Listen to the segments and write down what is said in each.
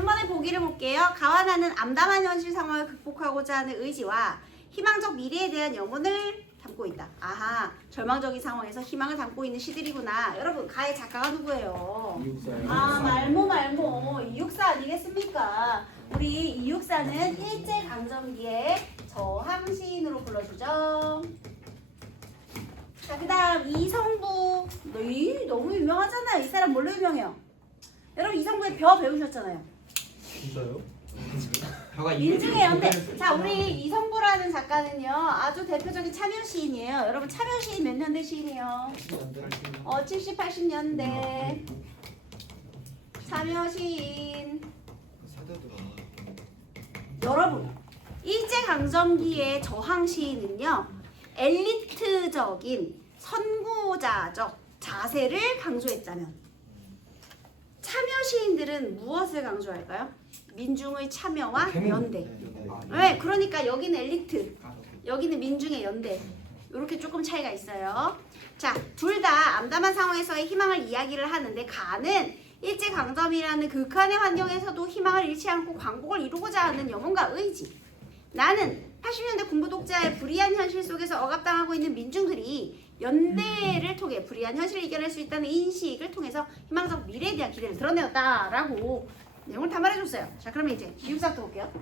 한 번에 보기를 볼게요. 가와 나는 암담한 현실 상황을 극복하고자 하는 의지와 희망적 미래에 대한 염원을 담고 있다. 아하, 절망적인 상황에서 희망을 담고 있는 시들이구나. 여러분, 가의 작가가 누구예요? 아, 말모 이육사 아니겠습니까? 우리 이육사는 일제강점기의 저항시인으로 불러주죠. 자, 그 다음 이성부. 너무 유명하잖아요. 이 사람 뭘로 유명해요? 여러분, 이성부의 벼 배우셨잖아요. 진짜요? 민중의 연대. 자, 우리 이성부라는 작가는요, 아주 대표적인 참여 시인이에요. 여러분, 참여 시인 몇 년대 시인이에요? 70, 80년대 참여 시인. 여러분, 일제강점기의 저항 시인은요, 엘리트적인 선구자적 자세를 강조했다면, 참여 시인들은 무엇을 강조할까요? 민중의 참여와 연대. 네, 그러니까 여기는 엘리트, 여기는 민중의 연대. 이렇게 조금 차이가 있어요. 자, 둘 다 암담한 상황에서의 희망을 이야기를 하는데, 가는 일제강점이라는 극한의 환경에서도 희망을 잃지 않고 광복을 이루고자 하는 염원과 의지. 나는 80년대 군부 독자의 불의한 현실 속에서 억압당하고 있는 민중들이 연대를 통해 불의한 현실을 이겨낼 수 있다는 인식을 통해서 희망적 미래에 대한 기대를 드러내었다라고 내용을 다 말해줬어요. 자, 그러면 이제 이육사부터 볼게요.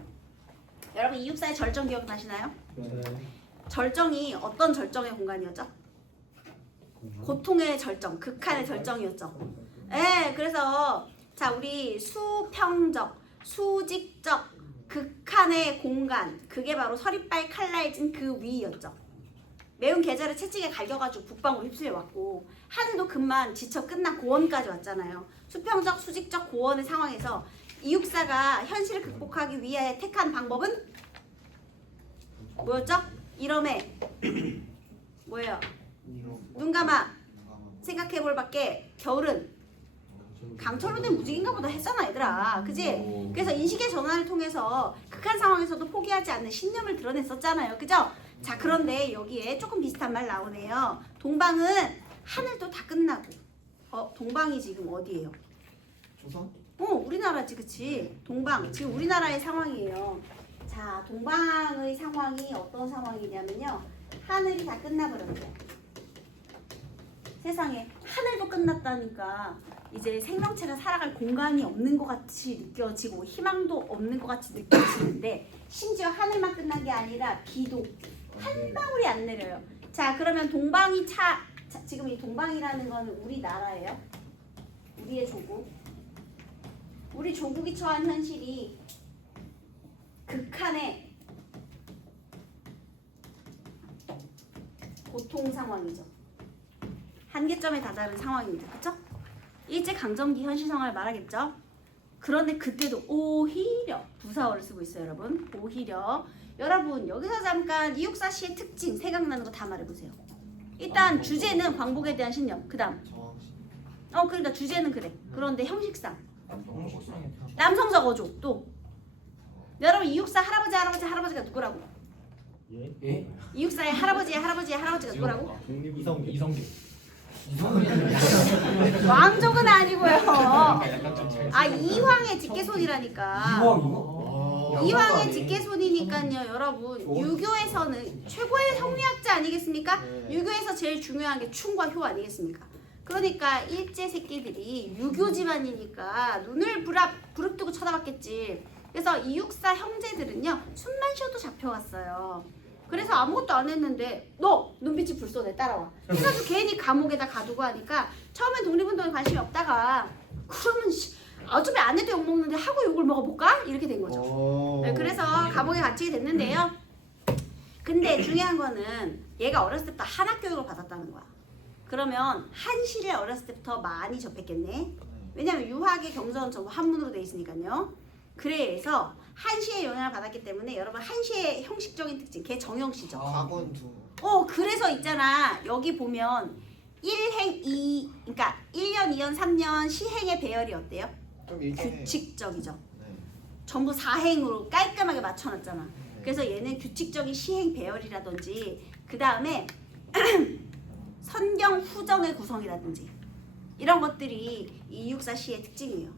여러분, 이육사의 절정 기억나시나요? 네. 절정이 어떤 절정의 공간이었죠? 고통의 절정, 극한의 절정이었죠. 네, 그래서 자, 우리 수평적, 수직적, 극한의 공간, 그게 바로 서리빨 칼날진 그 위였죠. 매운 계절에 채찍에 갈겨가지고 북방으로 휩쓸려왔고, 하늘도 금만 지쳐 끝난 고원까지 왔잖아요. 수평적, 수직적 고원의 상황에서 이육사가 현실을 극복하기 위해 택한 방법은 뭐였죠? 이러매 뭐예요? 눈 감아 생각해볼 밖에 겨울은 강철로 된 무지개인가 보다 했잖아, 얘들아. 그지? 그래서 인식의 전환을 통해서 극한 상황에서도 포기하지 않는 신념을 드러냈었잖아요. 그죠? 자, 그런데 여기에 조금 비슷한 말 나오네요. 동방은 하늘도 다 끝나고. 동방이 지금 어디예요? 조선? 우리나라지, 그치? 동방, 지금 우리나라의 상황이에요. 자, 동방의 상황이 어떤 상황이냐면요, 하늘이 다 끝나버렸대요. 세상에 하늘도 끝났다니까 이제 생명체가 살아갈 공간이 없는 것 같이 느껴지고 희망도 없는 것 같이 느껴지는데, 심지어 하늘만 끝난 게 아니라 비도 한 방울이 안 내려요. 자, 그러면 동방이 지금 이 동방이라는 거는 우리나라예요. 우리의 조국. 우리 조국이 처한 현실이 극한의 고통 상황이죠. 한계점에 다다른 상황입니다. 그쵸? 일제강점기 현실 상황을 말하겠죠. 그런데 그때도 오히려 부사어를 쓰고 있어요, 여러분. 오히려. 여러분, 여기서 잠깐 이육사 씨의 특징 생각나는 거 다 말해보세요. 일단 주제는 광복에 대한 신념. 그 다음 그러니까 주제는 그래. 그런데 형식상 남성적 어조. 또 여러분, 이육사 할아버지가 누구라고? 예? 이육사의 할아버지가 누구라고? 이성기. 왕족은 아니고요. 이황의 직계손이라니까. 이황의 직계손이니까요, 여러분. 유교에서는 최고의 성리학자 아니겠습니까? 유교에서 제일 중요한 게 충과 효 아니겠습니까? 그러니까 일제 새끼들이 유교 집안이니까 눈을 부릅뜨고 쳐다봤겠지. 그래서 이육사 형제들은요, 숨만 쉬어도 잡혀왔어요. 그래서 아무것도 안 했는데 너 눈빛이 불쏘네, 따라와. 그래가지고 괜히 감옥에다 가두고 하니까 처음엔 독립운동에 관심이 없다가, 그러면 어차피 안 해도 욕먹는데 하고 욕을 먹어볼까? 이렇게 된 거죠. 네, 그래서 감옥에 갇히게 됐는데요. 근데 중요한 거는 얘가 어렸을 때부터 한학 교육을 받았다는 거야. 그러면 한시를 어렸을 때부터 많이 접했겠네. 왜냐면 유학의 경전은 전부 한문으로 돼 있으니까요. 그래서 한시의 영향을 받았기 때문에 여러분, 한시의 형식적인 특징, 걔 정형시죠. 가군두. 그래서 있잖아, 여기 보면 1행 2, 그러니까 1년, 2년, 3년 시행의 배열이 어때요? 좀 일정해요. 규칙적이죠. 네. 전부 4행으로 깔끔하게 맞춰놨잖아. 그래서 얘는 규칙적인 시행 배열이라든지, 그 다음에 선경 후정의 구성이라든지 이런 것들이 이육사 시의 특징이에요.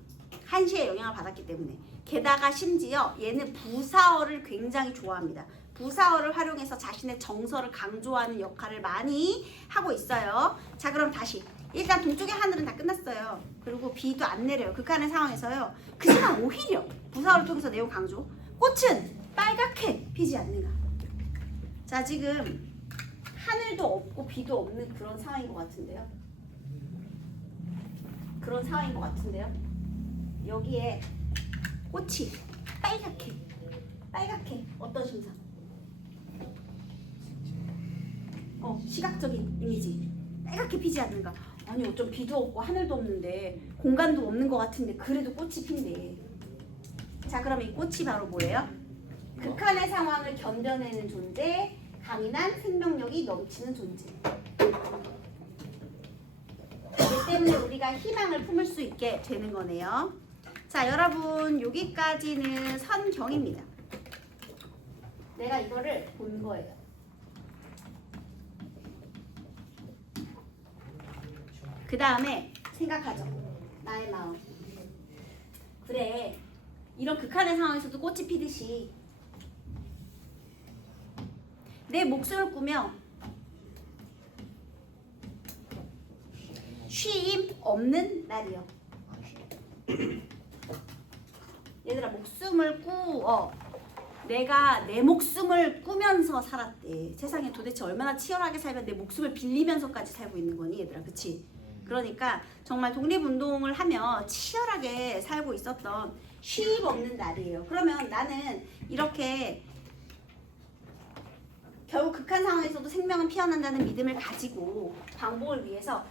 한시에 영향을 받았기 때문에. 게다가 심지어 얘는 부사어를 굉장히 좋아합니다. 부사어를 활용해서 자신의 정서를 강조하는 역할을 많이 하고 있어요. 자, 그럼 다시. 일단 동쪽의 하늘은 다 끝났어요. 그리고 비도 안 내려요. 극한의 상황에서요. 그지만 오히려 부사어를 통해서 내용 강조. 꽃은 빨갛게 피지 않는가. 자, 지금 하늘도 없고 비도 없는 그런 상황인 것 같은데요. 그런 상황인 것 같은데요. 여기에 꽃이 빨갛게 어떤 심상? 시각적인 이미지. 빨갛게 피지 않는가. 아니 어쩜 비도 없고 하늘도 없는데 공간도 없는 것 같은데 그래도 꽃이 핀대. 자, 그럼 이 꽃이 바로 뭐예요? 극한의 상황을 견뎌내는 존재, 강인한 생명력이 넘치는 존재. 그렇기 때문에 우리가 희망을 품을 수 있게 되는 거네요. 자, 여러분 여기까지는 선경입니다. 내가 이거를 본 거예요. 그 다음에 생각하죠. 나의 마음. 그래, 이런 극한의 상황에서도 꽃이 피듯이 내 목숨을 꾸며 쉼 없는 날이요. 얘들아, 목숨을 내가 내 목숨을 꾸면서 살았대. 세상에 도대체 얼마나 치열하게 살면 내 목숨을 빌리면서까지 살고 있는 거니, 얘들아, 그치? 그러니까 정말 독립운동을 하며 치열하게 살고 있었던 쉼 없는 날이에요. 그러면 나는 이렇게 결국 극한 상황에서도 생명은 피어난다는 믿음을 가지고 광복을 위해서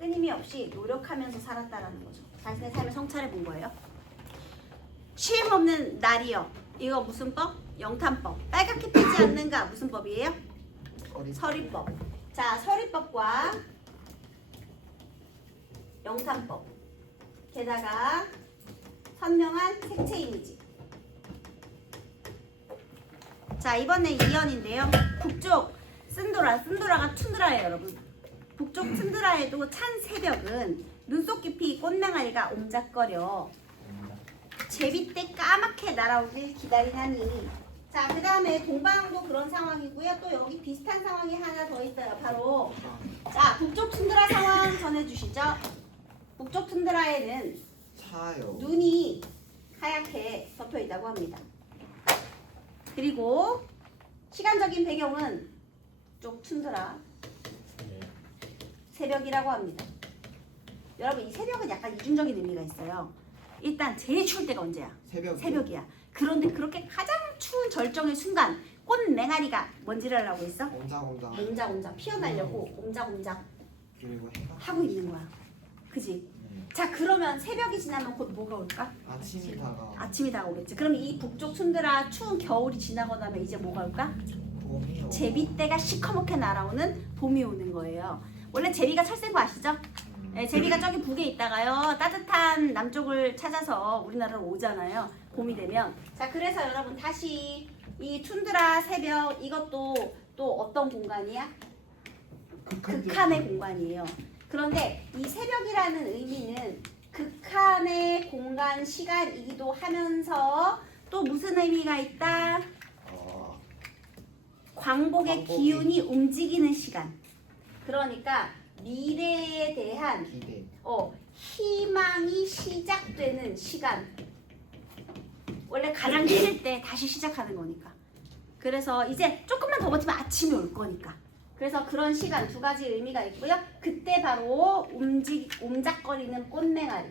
끊임이 없이 노력하면서 살았다라는 거죠. 자신의 삶을 성찰해 본 거예요. 쉼 없는 날이요. 이거 무슨 법? 영탄법. 빨갛게 피지 않는가? 무슨 법이에요? 서리법. 자, 서리법과 영탄법. 게다가 선명한 색채 이미지. 자, 이번엔 2연인데요. 북쪽 쓴도라가 툰드라예요, 여러분. 북쪽 툰드라에도 찬 새벽은 눈속 깊이 꽃맹아리가 옴작거려 제비떼 까맣게 날아오길 기다리나니. 자, 그 다음에 동방도 그런 상황이고요. 또 여기 비슷한 상황이 하나 더 있어요. 바로 자, 북쪽 툰드라 상황 전해주시죠. 북쪽 툰드라에는 차요. 눈이 하얗게 덮여 있다고 합니다. 그리고 시간적인 배경은 쪽 툰드라 새벽이라고 합니다. 여러분, 이 새벽은 약간 이중적인 의미가 있어요. 일단 제일 추울 때가 언제야? 새벽이야. 그런데 그렇게 가장 추운 절정의 순간 꽃맹아리가 뭔지를 하고 있어? 옴작옴작 피어나려고 옴작옴작 그리고 해가 하고 있는 거야. 그지? 자, 그러면 새벽이 지나면 곧 뭐가 올까? 아침이 다가오겠지. 그럼 이 북쪽 툰드라 추운 겨울이 지나고 나면 이제 뭐가 올까? 봄이요. 제비떼가 시커멓게 날아오는 봄이 오는 거예요. 원래 제비가 철새인 거 아시죠? 네, 제비가 저기 북에 있다가요 따뜻한 남쪽을 찾아서 우리나라로 오잖아요. 봄이 되면. 자, 그래서 여러분 다시 이 툰드라 새벽, 이것도 또 어떤 공간이야? 극한의 공간이에요. 그런데 이 새벽이라는 의미는 극한의 공간, 시간이기도 하면서 또 무슨 의미가 있다? 광복의 기운이 움직이는 시간. 그러니까 미래에 대한 기대. 희망이 시작되는 시간. 원래 가장 힘들 때 다시 시작하는 거니까. 그래서 이제 조금만 더 버티면 아침이 올 거니까. 그래서 그런 시간 두 가지 의미가 있고요. 그때 바로 옴작거리는 꽃맹아리.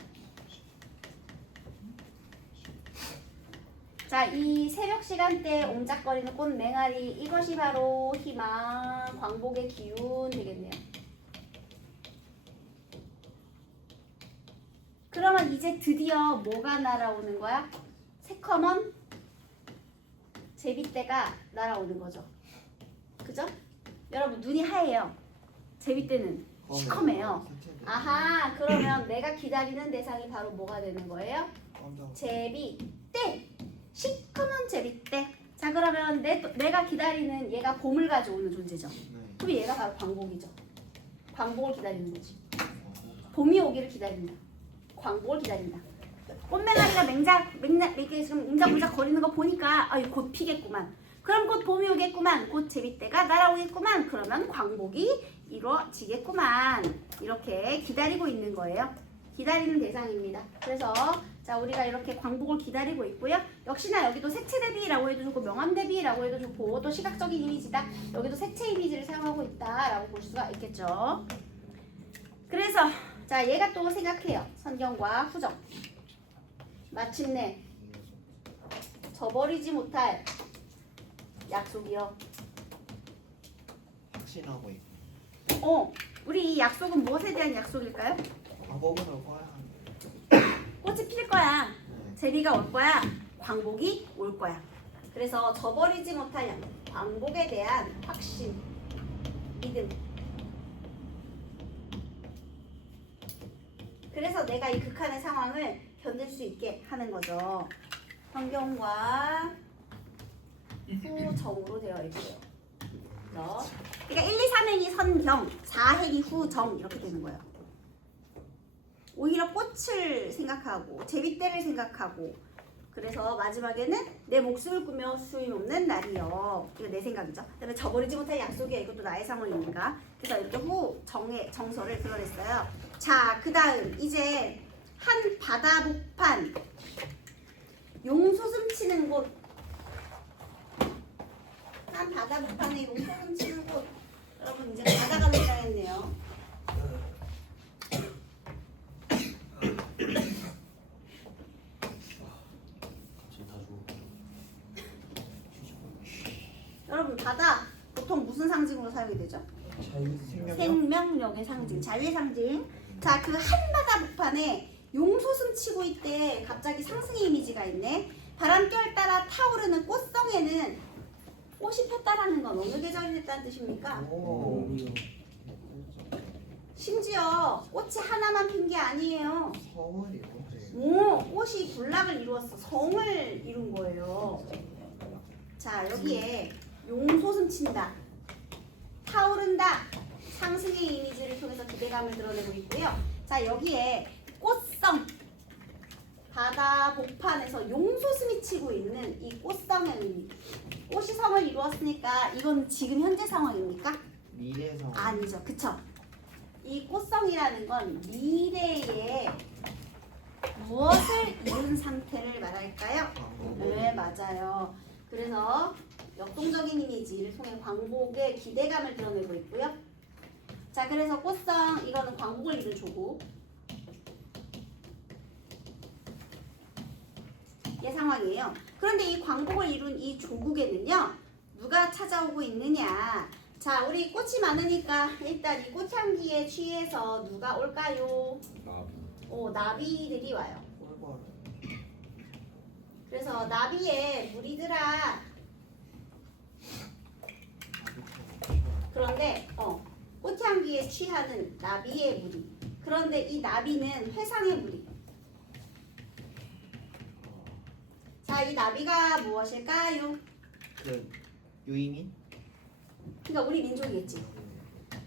자, 이 새벽 시간대에 옴작거리는 꽃맹아리, 이것이 바로 희망, 광복의 기운 되겠네요. 그러면 이제 드디어 뭐가 날아오는 거야? 새커먼 제비떼가 날아오는 거죠. 그죠? 여러분, 눈이 하얘요. 제비떼는 시커매요. 아하, 그러면 내가 기다리는 대상이 바로 뭐가 되는 거예요? 제비떼. 시커먼 제비떼. 자, 그러면 내가 기다리는 얘가 봄을 가져오는 존재죠. 그럼 얘가 바로 광복이죠. 광복을 기다리는 거지. 봄이 오기를 기다린다. 광복을 기다린다. 꽃맹아리가 이렇게 지금 웅작웅작 거리는 거 보니까 곧 피겠구만. 그럼 곧 봄이 오겠구만. 곧 제비때가 날아오겠구만. 그러면 광복이 이루어지겠구만. 이렇게 기다리고 있는 거예요. 기다리는 대상입니다. 그래서 자 우리가 이렇게 광복을 기다리고 있고요. 역시나 여기도 색채 대비라고 해도 좋고 명암 대비라고 해도 좋고 또 시각적인 이미지다. 여기도 색채 이미지를 사용하고 있다라고 볼 수가 있겠죠. 그래서 자 얘가 또 생각해요. 선경과 후정. 마침내 저버리지 못할 약속이요. 확신하고 있고. 우리 이 약속은 무엇에 대한 약속일까요? 광복은 올 거야. 꽃이 필 거야. 제비가 올 거야. 광복이 올 거야. 그래서 저버리지 못할 광복에 대한 확신, 믿음. 그래서 내가 이 극한의 상황을 견딜 수 있게 하는 거죠. 성경과 후정으로 되어 있고요. 그러니까 1, 2, 3행이 선경, 4행이 후정 이렇게 되는 거예요. 오히려 꽃을 생각하고 제비때를 생각하고 그래서 마지막에는 내 목숨을 꾸며 수임없는 날이요. 이거 내 생각이죠. 그다음에 저버리지 못할 약속이야. 이것도 나의 상황이니까. 그래서 이렇게 후정의 정서를 드러냈어요. 자, 그 다음 이제 한 바다 복판 용소숨 치는 곳. 한 바다 복판에 용소숨 치는 곳. 여러분 이제 바다가 등장했네요. 여러분 바다 보통 무슨 상징으로 사용이 되죠? 생명력의 상징, 자유의 상징. 자, 그 한바다 복판에 용소숨 치고 있대. 갑자기 상승의 이미지가 있네. 바람결 따라 타오르는 꽃성에는 꽃이 폈다라는 건 어느 계절이 됐다는 뜻입니까? 심지어 꽃이 하나만 핀 게 아니에요. 서울이요. 꽃이 군락을 이루었어. 성을 이룬 거예요. 자, 여기에 용소숨 친다, 타오른다, 상승의 이미지를 통해서 기대감을 드러내고 있고요. 자, 여기에 꽃성, 바다 복판에서 용소숨이 치고 있는 이 꽃성의 의미. 꽃이 성을 이루었으니까 이건 지금 현재 상황입니까? 미래성. 아니죠. 그쵸? 이 꽃성이라는 건 미래에 무엇을 이룬 상태를 말할까요? 네, 맞아요. 그래서 역동적인 이미지를 통해 광복의 기대감을 드러내고 있고요. 자, 그래서 꽃성 이거는 광복을 이룬 조국. 의 상황이에요. 그런데 이 광복을 이룬 이 조국에는요, 누가 찾아오고 있느냐? 자, 우리 꽃이 많으니까 일단 이 꽃향기에 취해서 누가 올까요? 나비들이 와요. 그래서 나비의 무리들아. 그런데 꽃향기에 취하는 나비의 무리. 그런데 이 나비는 회상의 무리. 자, 이 나비가 무엇일까요? 그 유이민? 그러니까 우리 민족이겠지.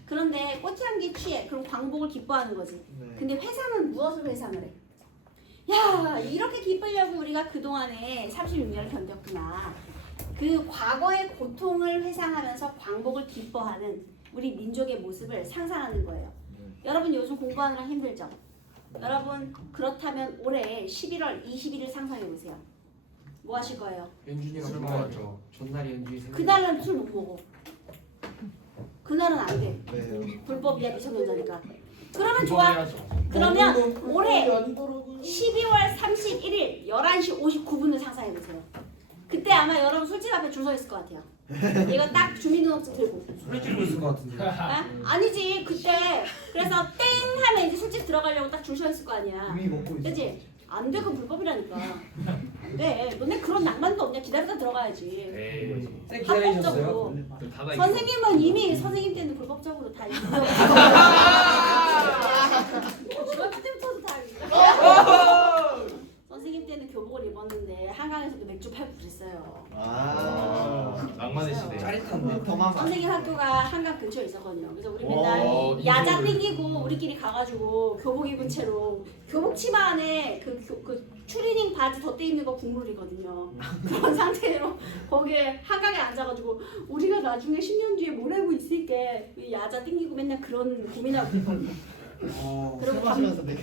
그런데 꽃향기 취해. 그럼 광복을 기뻐하는 거지. 네. 근데 회상은 무엇을 회상을 해? 야, 이렇게 기쁘려고 우리가 그동안에 36년을 견뎠구나. 그 과거의 고통을 회상하면서 광복을 기뻐하는 우리 민족의 모습을 상상하는 거예요. 여러분 요즘 공부하느라 힘들죠? 여러분 그렇다면 올해 11월 21일 상상해보세요. 뭐 하실 거예요? 연준이가 술 불러야죠. 먹어야죠. 전날이 연준이 생일. 그날은 술 못 먹어. 그날은 안 돼. 왜요? 불법이야, 미성년자니까. 그러면 좋아. 그러면 올해 12월 31일 11시 59분을 상상해보세요. 그때 아마 여러분 술집 앞에 줄 서 있을 것 같아요. 이거 딱 주민등록증 들고. 소리 지르고 있을 것 같은데. 아니지, 그때. 그래서 땡 하면 이제 술집 들어가려고 딱 줄 서 있을 거 아니야. 이미 먹고 있어. 그치? 안 돼, 그건 불법이라니까. 안 돼. 너네 그런 낭만도 없냐? 기다리다 들어가야지. 에이. 쌤 기다리셨어요? 합법적으로. 닫아 있어. 선생님은 이미 선생님 때는 불법적으로 다 있어. 중학교 때부터도 다 있어. 선생님 때는 교복을 입었는데 한강에서도 맥주 팔고 그랬어요. 아. 낭만의 시대. 짜릿한데. 더만 선생님 학교가 한강 근처에 있었거든요. 그래서 우리 맨날 야자 땡기고 우리끼리 가가지고 교복 입은 채로 교복 치마 안에 그 추리닝 바지 덧대 입는 거 국룰이거든요. 그런 상태로 거기에 한강에 앉아가지고 우리가 나중에 10년 뒤에 뭘 하고 있을게 야자 땡기고 맨날 그런 고민하고 있거든요. 그리고 술 마시면서 내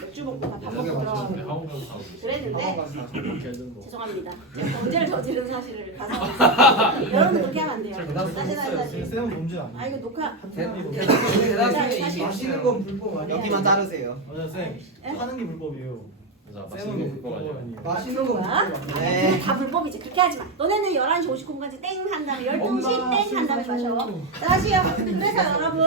맥주 먹고 밥 먹고 네, 그런 학원 가서 사고. 그랬는데 걔는 뭐. 죄송합니다. 제가 범죄를 저지른 사실을 가상했습니다. 여러분 그렇게 하면 안 돼요. 다시. 쌤은 범죄 아 아니에요. 이거 녹화. 대답이 마시는 건 불법 아니야? 여기만 자르세요. 맞아 쌤. 하는 게 불법이에요. 쌤은 뭐 불법 아니에요. 마시는 건 불법 아니야? 네. 다 불법이지. 그렇게 하지 마. 너네는 11시 59분까지 땡 한 다음에 12시 땡 한 다음에 마셔. 다시요. 그래서 여러분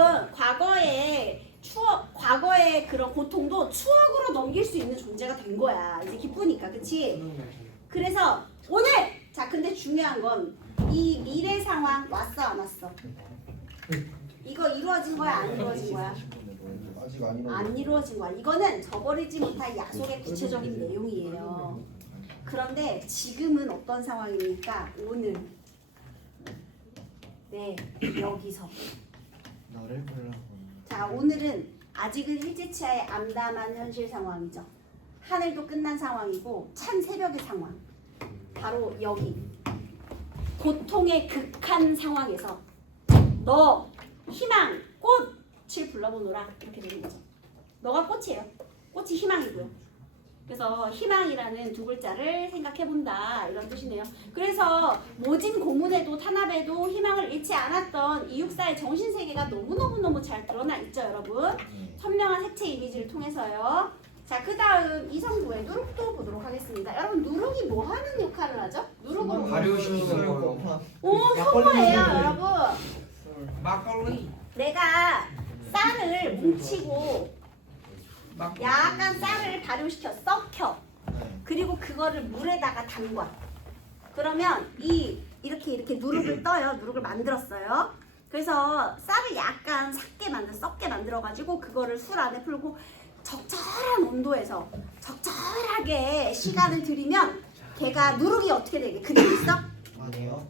과거의 그런 고통도 추억으로 넘길 수 있는 존재가 된 거야. 이제 기쁘니까, 그치? 그래서 오늘 자 근데 중요한 건 이 미래 상황 왔어 안 왔어? 이거 이루어진 거야 안 이루어진 거야? 아직 안 안 이루어진 거야. 이거는 저버리지 못할 약속의 구체적인 내용이에요. 그런데 지금은 어떤 상황입니까? 오늘 네 여기서 너를 불러. 자 오늘은 아직은 일제치하의 암담한 현실 상황이죠. 하늘도 끝난 상황이고 찬 새벽의 상황. 바로 여기 고통의 극한 상황에서 너 희망 꽃을 불러보노라 이렇게 되는 거죠. 너가 꽃이에요. 꽃이 희망이고요. 그래서 희망이라는 두 글자를 생각해본다 이런 뜻이네요. 그래서 모진 고문에도 탄압에도 희망을 잃지 않았던 이육사의 정신세계가 너무너무너무 잘 드러나 있죠 여러분. 선명한 색채 이미지를 통해서요. 자, 그 다음 이성구의 누룩도 보도록 하겠습니다. 여러분 누룩이 뭐 하는 역할을 하죠? 누룩은 발효시키는 거요. 오 성모예요 여러분. 막걸리. 내가 쌀을 뭉치고 약간 쌀을 발효시켜 썩혀. 그리고 그거를 물에다가 담궈. 그러면 이렇게 누룩을 떠요. 누룩을 만들었어요. 그래서 쌀을 약간 썩게 만들어가지고 그거를 술 안에 풀고 적절한 온도에서 적절하게 시간을 들이면 걔가 누룩이 어떻게 되게 그대로 있어? 아니요.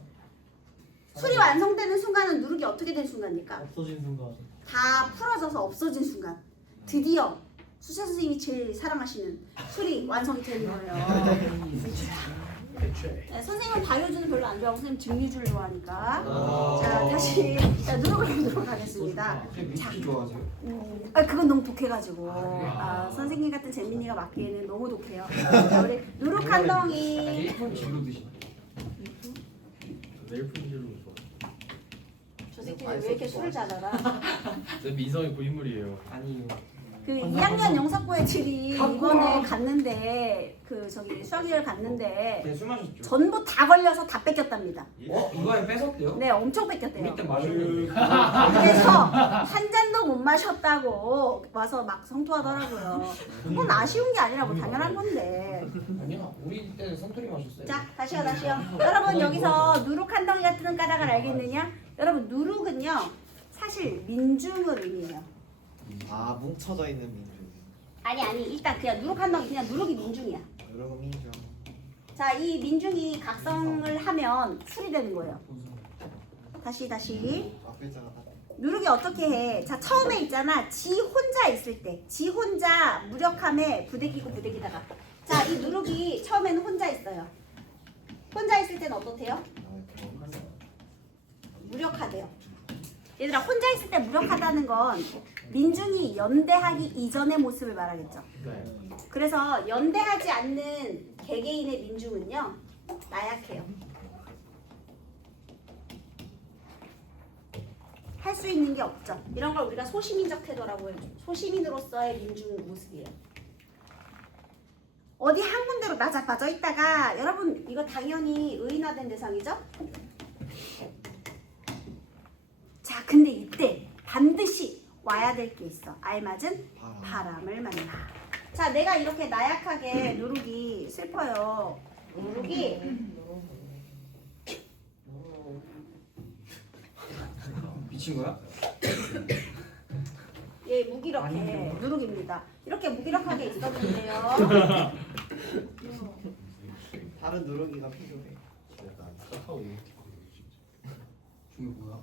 술이 완성되는 순간은 누룩이 어떻게 된 순간입니까? 없어진 순간. 다 풀어져서 없어진 순간 드디어 수채 선생님이 제일 사랑하시는 술이 완성이 되는 거예요. 네, 선생님은 바이오주는 별로 안 좋아하고 선생님 증류주를 좋아하니까. 자 다시 누룩을 보도록 하겠습니다. 위스키 좋아하세요? 그건 너무 독해가지고 선생님 같은 재민이가 맡기에는 너무 독해요. 자, 우리 누룩 한 덩이. 일본 지로 드시. 네일프린질로 좋아. 저 새끼는 왜 이렇게 술을 잘 알아? 쌤 미성이 고인물이에요. 아니요. 그 2학년 영사고 애들이 이번에 갔는데 수학여행 갔는데 네, 술 마셨죠? 전부 다 걸려서 다 뺏겼답니다. 이거에 뺏었대요? 네, 엄청 뺏겼대요. 우리 때 마셨는데. 그래서 한 잔도 못 마셨다고 와서 막 성토하더라고요. 그건 아쉬운 게 아니라 뭐 당연한 건데. 아니야. 우리 때는 선토리 마셨어요. 자, 다시요. 여러분 여기서 누룩 한 덩이가 뜨는 까닭을 알겠느냐? 여러분 누룩은요 사실 민중을 의미해요. 아 뭉쳐져 있는 민중. 아니 일단 그냥 누룩 한 덩이 그냥 누룩이 민중이야. 여러분 민중. 자, 이 민중이 각성을 하면 술이 되는 거예요. 다시. 앞글자가 다. 누룩이 어떻게 해? 자, 처음에 있잖아. 지 혼자 있을 때. 지 혼자 무력함에 부대기다가. 자, 이 누룩이 처음에는 혼자 있어요. 혼자 있을 때는 어떻대요? 무력하대요. 얘들아, 혼자 있을 때 무력하다는 건 민중이 연대하기 이전의 모습을 말하겠죠. 네. 그래서 연대하지 않는 개개인의 민중은요 나약해요. 할 수 있는 게 없죠. 이런 걸 우리가 소시민적 태도라고 해요. 소시민으로서의 민중 모습이에요. 어디 한 군데로 나자빠져 있다가 여러분 이거 당연히 의인화된 대상이죠. 자 근데 이때 반드시 와야 될 게 있어. 알맞은 바람을 만나. 자, 내가 이렇게 나약하게 누룩이 슬퍼요. 누룩이 미친 거야? 얘 무기력해. 누룩입니다. 이렇게 무기력하게 있었는데요. 다른 누르기가 필요해. 중이 뭐야?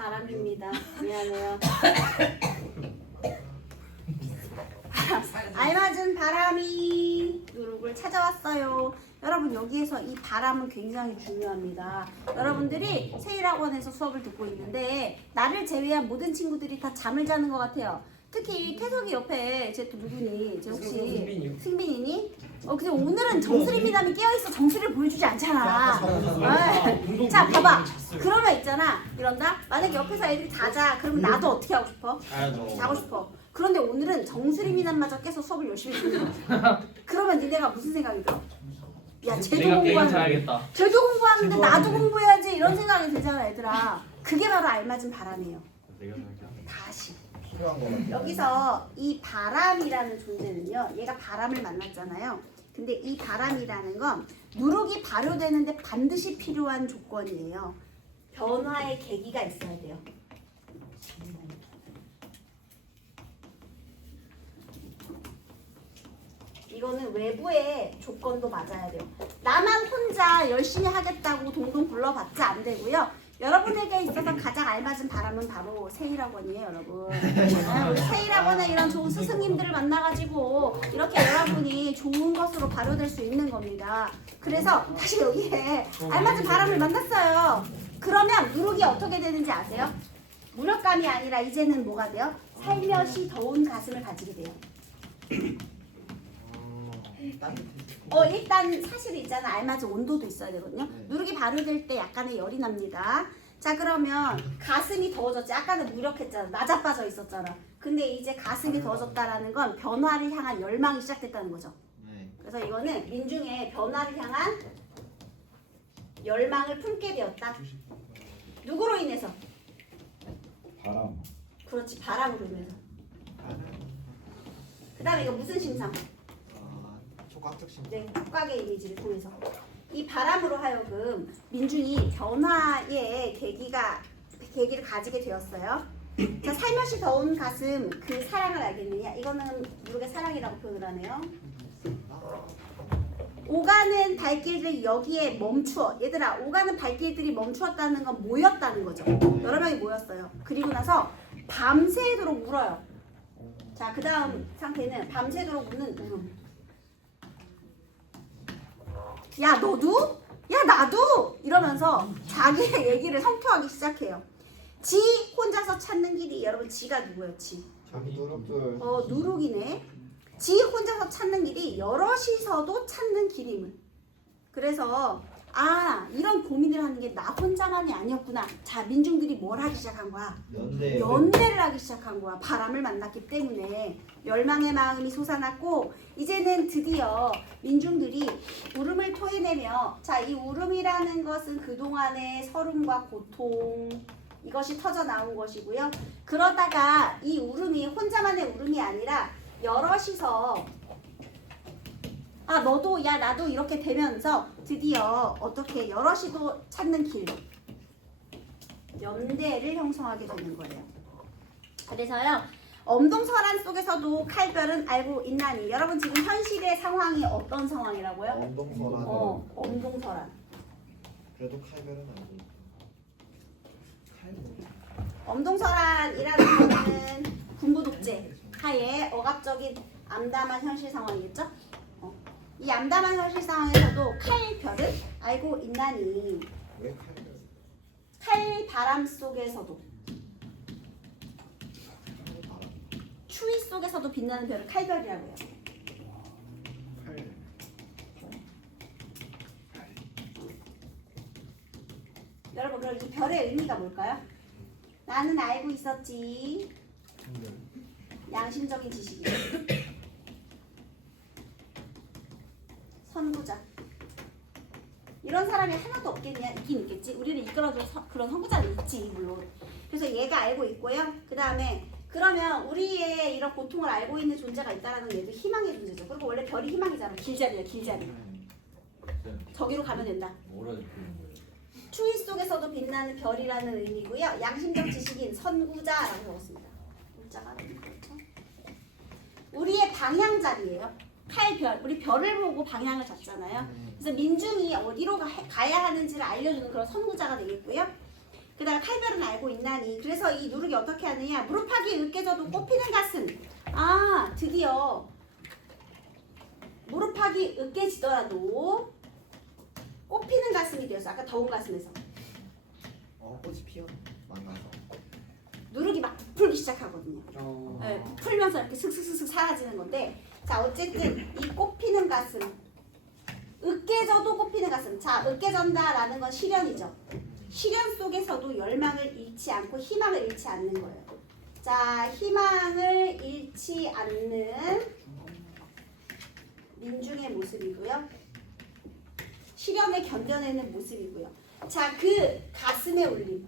바람입니다. 미안해요. 알맞은 바람이 누룩을 찾아왔어요. 여러분 여기에서 이 바람은 굉장히 중요합니다. 여러분들이 세일학원에서 수업을 듣고 있는데 나를 제외한 모든 친구들이 다 잠을 자는 것 같아요. 특히 태석이 옆에 쟤 또 누구니? 쟤 혹시 승빈이니? 근데 오늘은 정수리 미남이 깨어있어. 정수리를 보여주지 않잖아. 자 봐봐. 그러면 있잖아. 이런다. 만약에 옆에서 애들이 다 자. 그러면 나도 어떻게 하고 싶어? 자고 싶어. 그런데 오늘은 정수리 미남마저 깨서 수업을 열심히 듣는 거야. 그러면 니네가 무슨 생각이 들어? 야 쟤도 쟤도 공부하는데 나도 공부해야지 이런 생각이 들잖아 얘들아. 그게 바로 알맞은 바람이에요. 다시 여기서 이 바람이라는 존재는요, 얘가 바람을 만났잖아요. 근데 이 바람이라는 건 누룩이 발효되는데 반드시 필요한 조건이에요. 변화의 계기가 있어야 돼요. 이거는 외부의 조건도 맞아야 돼요. 나만 혼자 열심히 하겠다고 동동 불러봤자 안 되고요. 여러분에게 있어서 가장 알맞은 바람은 바로 세일학원이에요, 여러분. 우리 세일학원에 이런 좋은 스승님들을 만나가지고 이렇게 여러분이 좋은 것으로 발효될 수 있는 겁니다. 그래서 다시 여기에 알맞은 바람을 만났어요. 그러면 누룩이 어떻게 되는지 아세요? 무력감이 아니라 이제는 뭐가 돼요? 살며시 더운 가슴을 가지게 돼요. 일단 사실이 있잖아. 알맞은 온도도 있어야 되거든요. 누룩이 발효될 때 약간의 열이 납니다. 자 그러면 가슴이 더워졌지. 아까는 무력했잖아. 나자빠져 있었잖아. 근데 이제 가슴이 더워졌다라는 건 변화를 향한 열망이 시작됐다는 거죠. 그래서 이거는 민중의 변화를 향한 열망을 품게 되었다. 누구로 인해서? 바람. 그렇지, 바람으로 인해서. 그 다음에 이거 무슨 심상? 촉각적 심상. 네, 촉각의 이미지를 통해서. 이 바람으로 하여금 민중이 변화의 계기를 가지게 되었어요. 자, 살며시 더운 가슴, 그 사랑을 알겠느냐? 이거는 누룩의 사랑이라고 표현을 하네요. 오가는 발길들이 여기에 멈추어. 얘들아, 오가는 발길들이 멈추었다는 건 모였다는 거죠. 여러 명이 모였어요. 그리고 나서 밤새도록 울어요. 자, 그 다음 상태는 밤새도록 우는 울음. 야 너도? 야 나도? 이러면서 자기의 얘기를 성토하기 시작해요. 지 혼자서 찾는 길이, 여러분 지가 누구예요? 지. 자기 누룩들. 누룩이네. 지 혼자서 찾는 길이 여럿이서도 찾는 길임을. 그래서 이런 고민을 하는 게 나 혼자만이 아니었구나. 자, 민중들이 뭘 하기 시작한 거야? 연대를 하기 시작한 거야. 바람을 만났기 때문에. 열망의 마음이 솟아났고 이제는 드디어 민중들이 울음을 토해내며, 자, 이 울음이라는 것은 그동안의 서름과 고통, 이것이 터져 나온 것이고요. 그러다가 이 울음이 혼자만의 울음이 아니라 여럿이서 너도 야 나도 이렇게 되면서 드디어 어떻게 여럿이도 찾는 길, 연대를 형성하게 되는 거예요. 그래서요, 엄동설한 속에서도 칼별은 알고 있나니. 여러분 지금 현실의 상황이 어떤 상황이라고요? 엄동설한. 엄동설한. 그래도 칼별은 알고 있다. 엄동설한이라는 거는 군부 독재 하에 억압적인 암담한 현실 상황이겠죠? 이 암담한 현실 상황에서도 칼별을 알고 있나니. 왜 칼별? 칼바람 속에서도, 추위 속에서도 빛나는 별을 칼별이라고 해요. 여러분 그럼 이 별의 의미가 뭘까요? 나는 알고 있었지. 양심적인 지식이에요. 선구자. 이런 사람이 하나도 없겠냐? 있긴 있겠지. 우리를 이끌어줄 그런 선구자는 있지 물론. 그래서 얘가 알고 있고요. 그 다음에 그러면 우리의 이런 고통을 알고 있는 존재가 있다는 건 얘도 희망의 존재죠. 그리고 원래 별이 희망이잖아. 길자리야, 길자리. 저기로 가면 된다. 추위 속에서도 빛나는 별이라는 의미고요. 양심적 지식인 선구자라고 적었습니다. 문자가 그렇죠? 우리의 방향자리예요. 칼별. 우리 별을 보고 방향을 잡잖아요. 그래서 민중이 어디로 가야 하는지를 알려주는 그런 선구자가 되겠고요. 그다음 칼별은 알고 있나니. 그래서 이 누르기 어떻게 하느냐. 무릎팍이 으깨져도 꼽히는 가슴. 아 드디어 무릎팍이 으깨지더라도 꼽히는 가슴이 되었어. 아까 더운 가슴에서. 꽃이 피어 만나서. 누르기 막 부풀기 시작하거든요. 어. 네, 풀면서 이렇게 슥슥슥슥 사라지는 건데, 자 어쨌든 이 꼽히는 가슴, 으깨져도 꼽히는 가슴. 자 으깨진다라는 건 시련이죠. 시련 속에서도 열망을 잃지 않고 희망을 잃지 않는 거예요. 자 희망을 잃지 않는 민중의 모습이고요. 시련을 견뎌내는 모습이고요. 자 그 가슴에 울림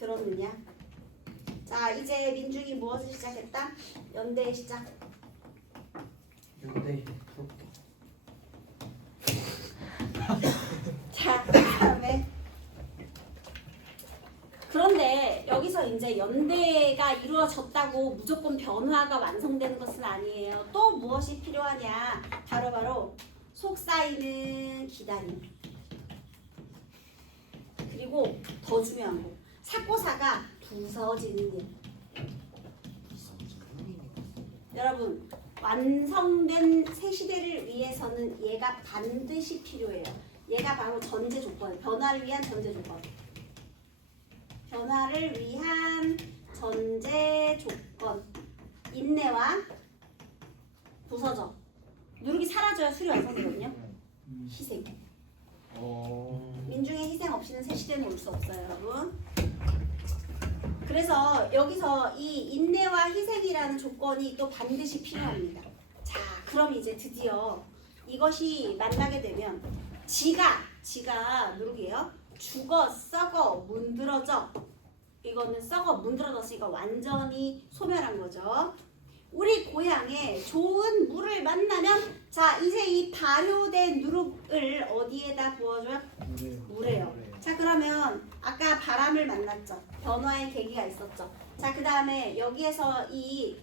들었느냐? 자 이제 민중이 무엇을 시작했다? 연대의 시작. 연대. 자 그다음에 그런데 여기서 이제 연대가 이루어졌다고 무조건 변화가 완성되는 것은 아니에요. 또 무엇이 필요하냐? 바로 속삭이는 기다림. 그리고 더 중요한 거, 사고사가 부서지는 일. 여러분 완성된 새 시대를 위해서는 얘가 반드시 필요해요. 얘가 바로 전제 조건, 변화를 위한 전제 조건. 변화를 위한 전제 조건. 인내와 부서져. 누르기 사라져야 수리 완성되거든요. 희생. 민중의 희생 없이는 새 시대는 올 수 없어요, 여러분. 그래서 여기서 이 인내와 희생이라는 조건이 또 반드시 필요합니다. 자, 그럼 이제 드디어 이것이 만나게 되면 지가 누르기예요. 죽어, 썩어, 문드러져. 이거는 썩어, 문드러졌으니까 완전히 소멸한 거죠. 우리 고향에 좋은 물을 만나면 자 이제 이 발효된 누룩을 어디에다 부어줘요? 물에요. 자 그러면 아까 바람을 만났죠. 변화의 계기가 있었죠. 자 그 다음에 여기에서 이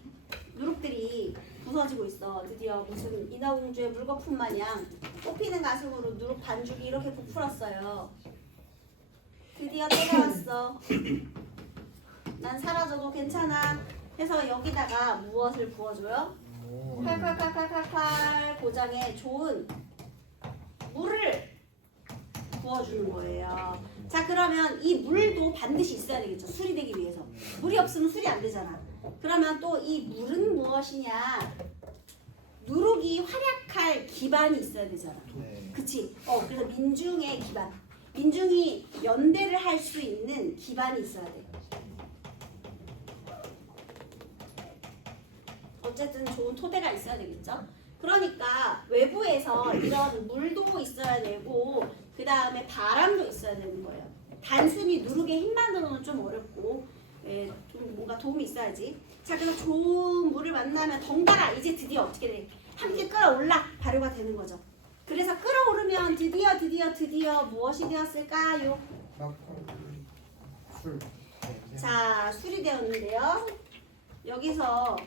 누룩들이 부서지고 있어. 드디어 무슨 인어공주의 물거품 마냥 꽃피는 가슴으로 누룩 반죽이 이렇게 부풀었어요. 드디어 때가 왔어. 난 사라져도 괜찮아. 해서 여기다가 무엇을 부어줘요? 칼칼칼칼칼칼 고장에 좋은 물을 부어주는 거예요. 자 그러면 이 물도 반드시 있어야 되겠죠. 수리되기 위해서. 물이 없으면 수리 안 되잖아. 그러면 또 이 물은 무엇이냐? 누룩이 활약할 기반이 있어야 되잖아. 그치? 그래서 민중의 기반. 민중이 연대를 할 수 있는 기반이 있어야 돼. 어쨌든 좋은 토대가 있어야 되겠죠. 그러니까 외부에서 이런 물도 있어야 되고 그 다음에 바람도 있어야 되는 거예요. 단순히 누르게 힘만으로는 좀 어렵고 좀 뭔가 도움이 있어야지. 자 그래서 좋은 물을 만나면 덩달아 이제 드디어 어떻게 돼? 함께 끌어올라 발효가 되는 거죠. 그래서 끌어오르면 드디어 무엇이 되었을까요? 술. 자 술이 되었는데요. 여기서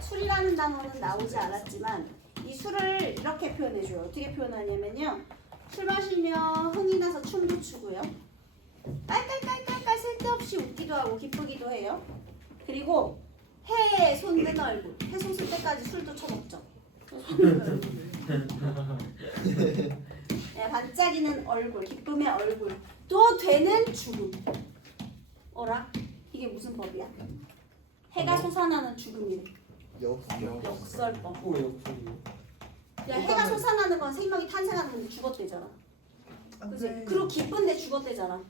술이라는 단어는 나오지 않았지만 이 술을 이렇게 표현해줘요. 어떻게 표현하냐면요. 술 마시면 흥이 나서 춤도 추고요. 깔깔깔깔깔 쓸데없이 웃기도 하고 기쁘기도 해요. 그리고 해에 손든 얼굴. 해 솟을 때까지 술도 처먹죠. 네, 반짝이는 얼굴, 기쁨의 얼굴. 또 되는 죽음. 어라? 이게 무슨 법이야? 해가 솟아나는 죽음이래. 역설법. 왜 역설이요? 야 해가 솟아나는 건 생명이 탄생하는 건데 죽었대잖아. 그치? 그리고 기쁜데 죽었대잖아.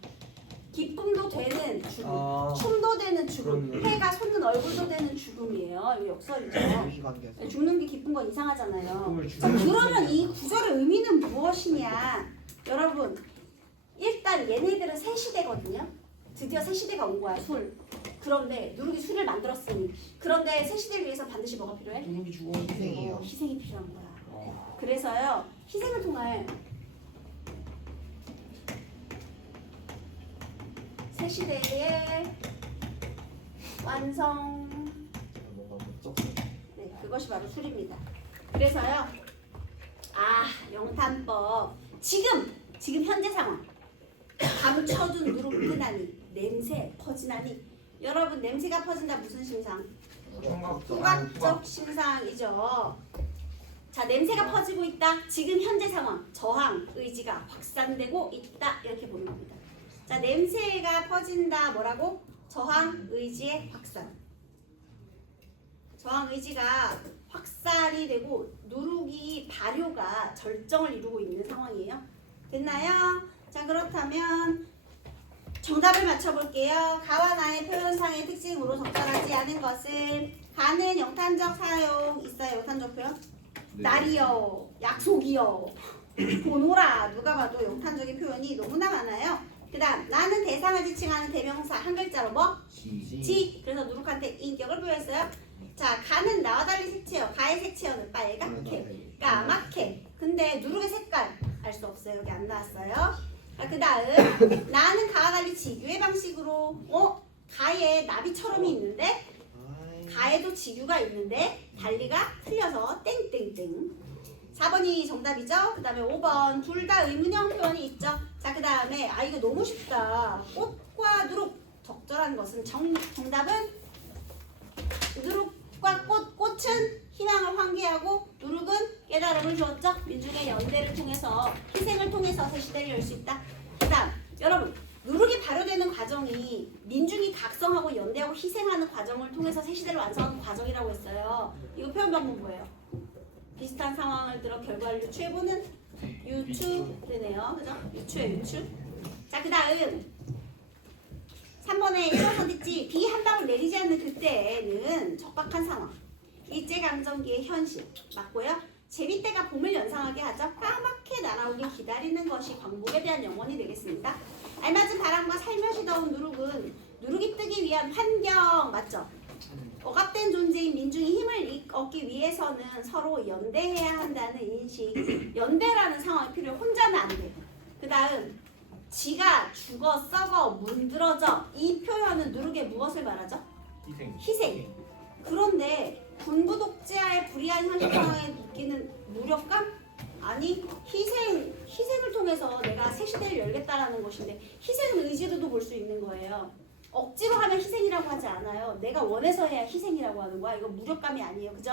기쁨도 되는 죽음, 춤도 되는 죽음, 그렇네. 해가 솟는 얼굴도 되는 죽음이에요. 이거 역설이죠. 죽는 게 기쁜 건 이상하잖아요. 자, 그러면 이 구절의 의미는 무엇이냐? 여러분, 일단 얘네들은 새 시대거든요. 드디어 새 시대가 온 거야, 술. 그런데 누룩이 술을 만들었으니 그런데 새 시대를 위해서 반드시 뭐가 필요해? 누룩이 죽어. 희생이에요. 희생이 필요한 거야. 그래서요 희생을 통해 새 시대의 완성. 네, 그것이 바로 술입니다. 그래서요 영탄법 지금 현재 상황 감춰둔 누룩 뜨나니 냄새 퍼지나니. 여러분 냄새가 퍼진다 무슨 심상? 후각적 심상이죠. 자 냄새가 퍼지고 있다. 지금 현재 상황 저항 의지가 확산되고 있다 이렇게 보는 겁니다. 자 냄새가 퍼진다 뭐라고? 저항 의지의 확산. 저항 의지가 확산이 되고 누룩이 발효가 절정을 이루고 있는 상황이에요. 됐나요? 자 그렇다면 정답을 맞춰볼게요. 가와 나의 표현상의 특징으로 적절하지 않은 것은 가는 영탄적 사용 있어요. 영탄적 표현? 날이요, 약속이요, 보노라. 누가 봐도 영탄적인 표현이 너무나 많아요. 그 다음 나는 대상을 지칭하는 대명사 한 글자로 뭐? 지. 그래서 누룩한테 인격을 부여했어요. 자 가는 나와 달리 색채요. 가의 색채어는 빨갛게, 까맣게. 근데 누룩의 색깔 알 수 없어요. 여기 안 나왔어요. 그 다음 나는 가와 달리 지규의 방식으로 가에 나비처럼이 있는데 가에도 지규가 있는데 달리가 틀려서 땡땡땡. 4번이 정답이죠. 그 다음에 5번 둘 다 의문형 표현이 있죠. 자 그 다음에 이거 너무 쉽다. 꽃과 누룩 적절한 것은 정답은 누룩과 꽃은 희망을 환기하고 누룩은 깨달음을 주었죠. 민중의 연대를 통해서 희생을 통해서 새 시대를 열 수 있다. 그 다음 여러분 누룩이 발효되는 과정이 민중이 각성하고 연대하고 희생하는 과정을 통해서 새 시대를 완성하는 과정이라고 했어요. 이거 표현 방법 뭐예요? 비슷한 상황을 들어 결과를 유추해보는 유추되네요. 그죠? 유추에 유추. 자 그 다음 3번에 1번 선택지 비 한 방울 내리지 않는 그때는 척박한 상황. 일제강점기의 현실 맞고요. 제비때가 봄을 연상하게 하죠. 까맣게 날아오길 기다리는 것이 광복에 대한 영혼이 되겠습니다. 알맞은 바람과 살며시 더운 누룩은 누룩이 뜨기 위한 환경 맞죠? 억압된 존재인 민중이 힘을 얻기 위해서는 서로 연대해야 한다는 인식. 연대라는 상황이 필요해. 혼자는 안 돼. 그 다음 지가 죽어 썩어 문드러져. 이 표현은 누룩의 무엇을 말하죠? 희생. 그런데 군부 독재하에 불이한 현실 상황에 느끼는 무력감? 아니 희생을 통해서 내가 새 시대를 열겠다라는 것인데 희생은 의지로도 볼 수 있는 거예요. 억지로 하면 희생이라고 하지 않아요. 내가 원해서 해야 희생이라고 하는 거야. 이거 무력감이 아니에요. 그죠?